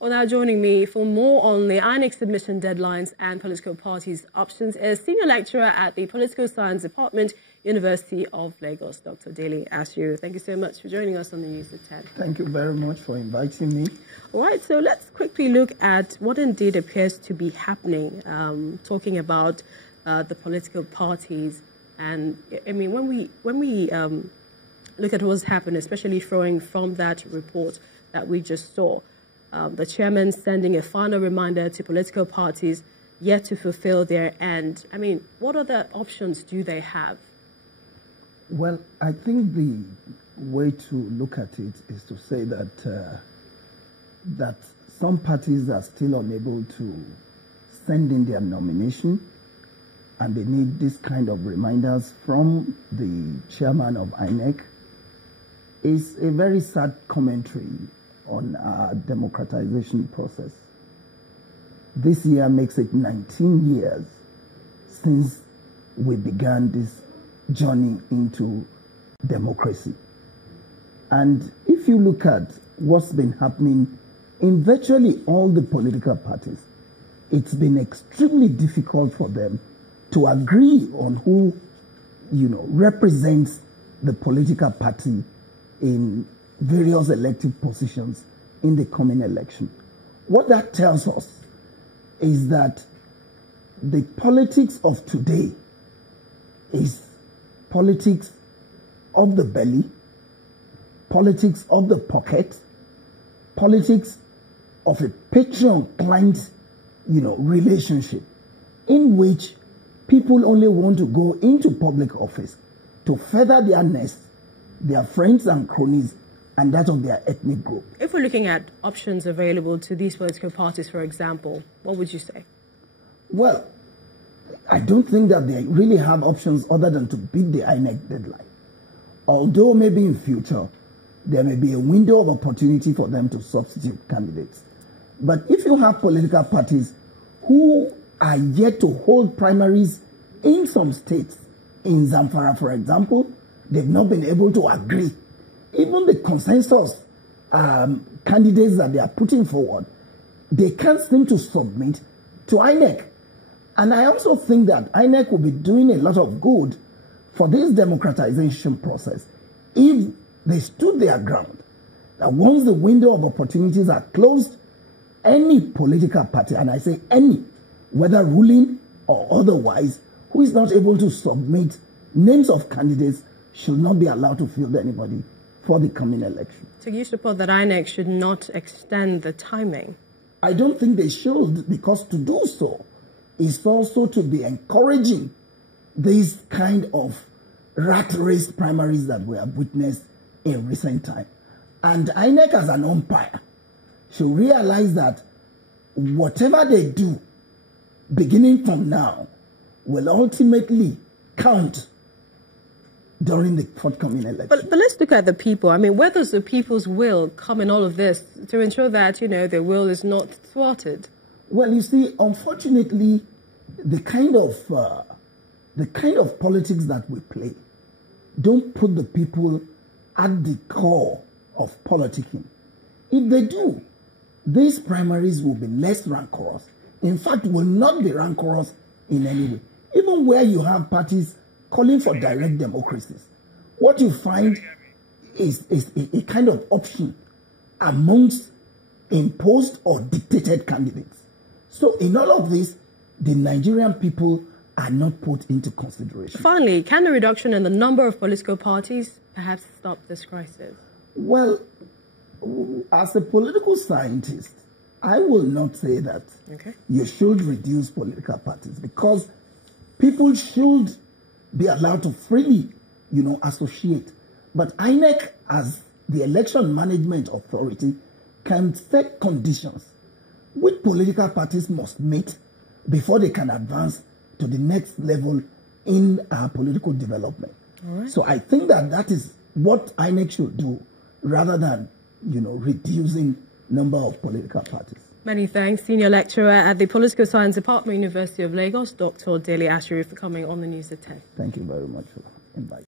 Well, now joining me for more on the INEC submission deadlines and political parties' options is Senior Lecturer at the Political Science Department, University of Lagos, Dr. Dele Ashiru. Thank you so much for joining us on the News at 10. Thank you very much for inviting me. All right, so let's quickly look at what indeed appears to be happening, talking about the political parties. And I mean, when we look at what's happened, especially from that report that we just saw, the chairman sending a final reminder to political parties yet to fulfill their end. I mean, what other options do they have? Well, I think the way to look at it is to say that that some parties are still unable to send in their nomination, and they need this kind of reminders from the chairman of INEC. Is a very sad commentary on our democratization process. This year makes it 19 years since we began this journey into democracy. And if you look at what's been happening in virtually all the political parties, it's been extremely difficult for them to agree on who, represents the political party in various elective positions in the coming election. What that tells us is that the politics of today is politics of the belly, politics of the pocket, politics of a patron-client, relationship in which people only want to go into public office to further their nest, their friends and cronies, and that of their ethnic group. If we're looking at options available to these political parties, for example, what would you say? Well, I don't think that they really have options other than to beat the INEC deadline. Although maybe in future, there may be a window of opportunity for them to substitute candidates. But if you have political parties who are yet to hold primaries in some states, in Zamfara, for example, they've not been able to agree. Even the consensus candidates that they are putting forward, they can't seem to submit to INEC. And I also think that INEC will be doing a lot of good for this democratization process if they stood their ground. That once the window of opportunities are closed, any political party, and I say any, whether ruling or otherwise, who is not able to submit names of candidates should not be allowed to field anybody for the coming election. So you support that INEC should not extend the timing? I don't think they should, because to do so is also to be encouraging this kind of rat race primaries that we have witnessed in recent time. And INEC as an umpire should realize that whatever they do, beginning from now, will ultimately count during the forthcoming election. But let's look at the people. I mean, where does the people's will come in all of this to ensure that, their will is not thwarted? Well, you see, unfortunately, the kind of politics that we play don't put the people at the core of politicking. If they do, these primaries will be less rancorous. In fact, will not be rancorous in any way. Even where you have parties calling for direct democracies, what you find is a kind of option amongst imposed or dictated candidates. So in all of this, the Nigerian people are not put into consideration. Finally, can the reduction in the number of political parties perhaps stop this crisis? Well, as a political scientist, I will not say that you should reduce political parties, because people should be allowed to freely, associate. But INEC, as the election management authority, can set conditions which political parties must meet before they can advance to the next level in our political development. All right. So I think that is what INEC should do, rather than, reducing number of political parties. Many thanks. Senior Lecturer at the Political Science Department, University of Lagos, Dr. Dele Ashiru, for coming on the News at 10. Thank you very much for inviting me.